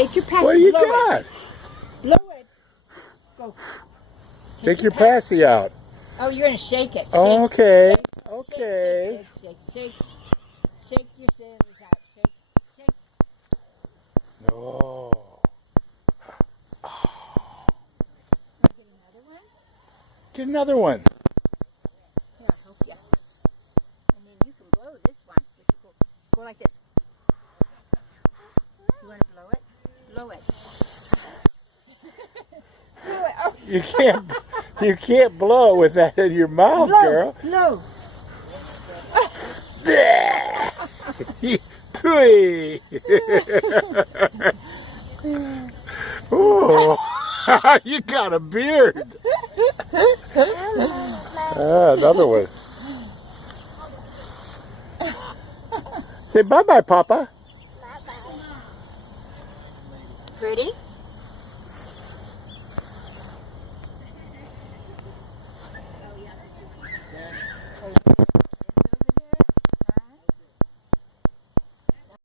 Take your passy. What do you blow got? It. Blow it. Go. Take your passy out. Oh, you're gonna shake it. Shake, Okay. Shake, Okay. shake. Shake your cinders out. Shake. No. Get another one. Get another one. Here, I'll help you. And then you can blow this one. Go like this. You want to blow it? Blow it. Blow it. Oh. You can't blow with that in your mouth, girl. Blow. Oh, you got a beard. Another one. Say bye-bye, Papa. Pretty?